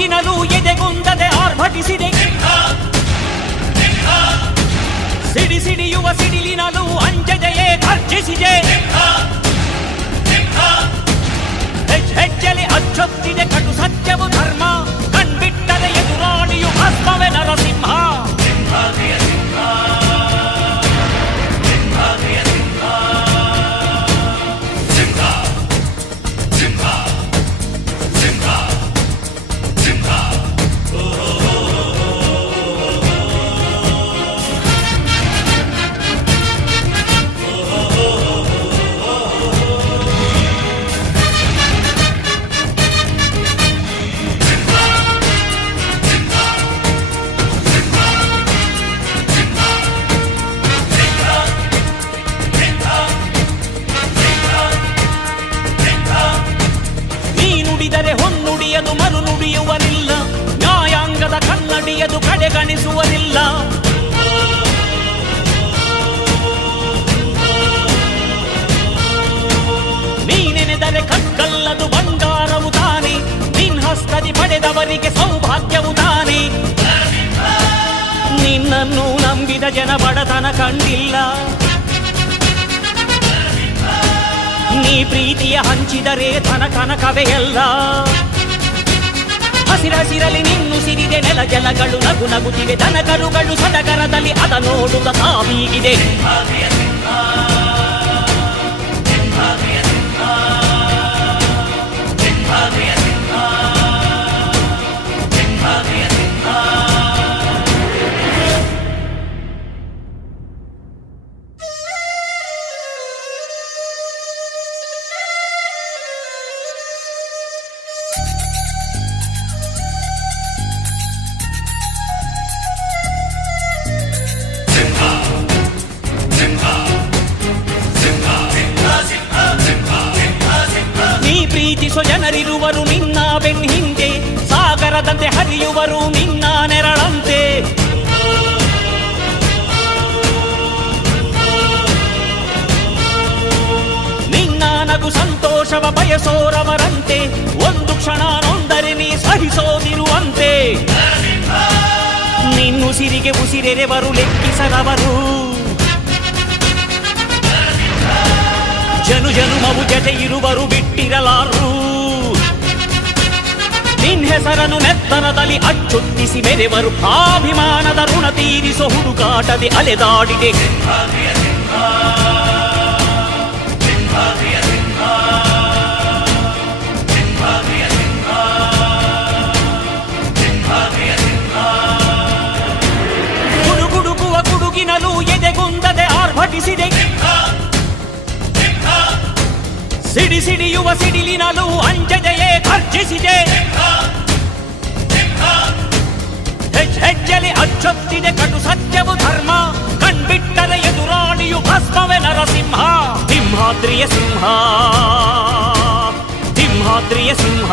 ಗುಡುಗಿನಲು ಎದೆಗುಂದದೆ ಆರ್ಭಟಿಸಿದೆ. ಸಿಡಿ ಸಿಡಿಯುವ ಸಿಡಿಲಿನಲು ಅಂಜದೆಯೇ ಗರ್ಜಿಸಿದೆ. ಹೆಜ್ಜೆಲಿ ಅಚ್ಚೊತ್ತಿದೆ ಕಟು ಸತ್ಯವು ಧರ್ಮ, ಕಣ್ಬಿಟ್ಟರೆ ಎದುರಾಳಿಯು ಭಸ್ಮವೇ ನರಸಿಂಹ. ಹೊನ್ನುಡಿಯದು ಮರು ನುಡಿಯುವರಿಲ್ಲ, ನ್ಯಾಯಾಂಗದ ಕನ್ನಡಿಯದು ಕಡೆಗಣಿಸುವರಿಲ್ಲ. ನೀನೆನೆದರೆ ಕಕ್ಕಲ್ಲದು ಬಂಗಾರವು ತಾನೆ, ನಿನ್ ಹಸ್ತದಿ ಪಡೆದವರಿಗೆ ಸೌಭಾಗ್ಯವು ತಾನೆ. ನಿನ್ನನ್ನು ನಂಬಿದ ಜನ ಬಡತನ ಕಂಡಿಲ್ಲ, ನೀ ಪ್ರೀತಿಯ ಹಂಚಿದರೆ ಧನ ಕನಕವೇ ಎಲ್ಲ. ಹಸಿರಸಿರಲಿ ನಿನ್ನು ಸಿರಿದೆ ನೆಲ ಜಲಗಳು ನಗು ನಗುತ್ತಿವೆ, ದನಕರುಗಳು ಸಡಗರದಲ್ಲಿ ಅದ ನೋಡುತ್ತ ತಾವೀಗಿದೆ. ಪ್ರೀತಿಸೋ ಜನರಿರುವರು ನಿನ್ನ ಬೆನ್ ಹಿಂದೆ, ಸಾಗರದಂತೆ ಹರಿಯುವರು ನಿನ್ನ ನೆರಳಂತೆ. ನಿನ್ನ ನಗು ಸಂತೋಷವ ಬಯಸೋರವರಂತೆ, ಒಂದು ಕ್ಷಣ ನೊಂದರೆ ನೀ ಸಹಿಸೋದಿರುವಂತೆ. ನಿನ್ನುಸಿರಿಗೆ ಉಸಿರೆರೆವರು ಲೆಕ್ಕಿಸರವರು, ಜನು ಜನುಮವು ಜತೆ ಇರುವರು ಬಿಟ್ಟಿರಲಾರು. ನಿನ್ ಹೆಸರನ್ನು ನೆತ್ತರದಲ್ಲಿ ಅಚ್ಚೊತ್ತಿಸಿ ಮೆರೆವರು, ಅಭಿಮಾನದ ಋಣ ತೀರಿಸೋ ಹುಡುಕಾಟದೆ ಅಲೆದಾಡಿದೆ. ಗುಡುಗುಡುಗುವ ಗುಡುಗಿನಲು ಎದೆಗುಂದದೆ ಆರ್ಭಟಿಸಿದೆ. ಸಿಡಿ ಸಿಡಿಯುವ ಸಿಡಿಲಿನಲು ಅಂಜದೆಯೇ ಗರ್ಜಿಸಿದೆ. ಹೆಜ್ಜೆಲಿ ಅಚ್ಚೊತ್ತಿದೆ ಕಟು ಸತ್ಯವು ಧರ್ಮ, ಕಣ್ಬಿಟ್ಟರೆ ಎದುರಾಳಿಯು ಭಸ್ಮವೇ ನರಸಿಂಹ. ಸಿಂಹಾದ್ರಿಯ ಸಿಂಹ, ಸಿಂಹಾದ್ರಿಯ ಸಿಂಹ.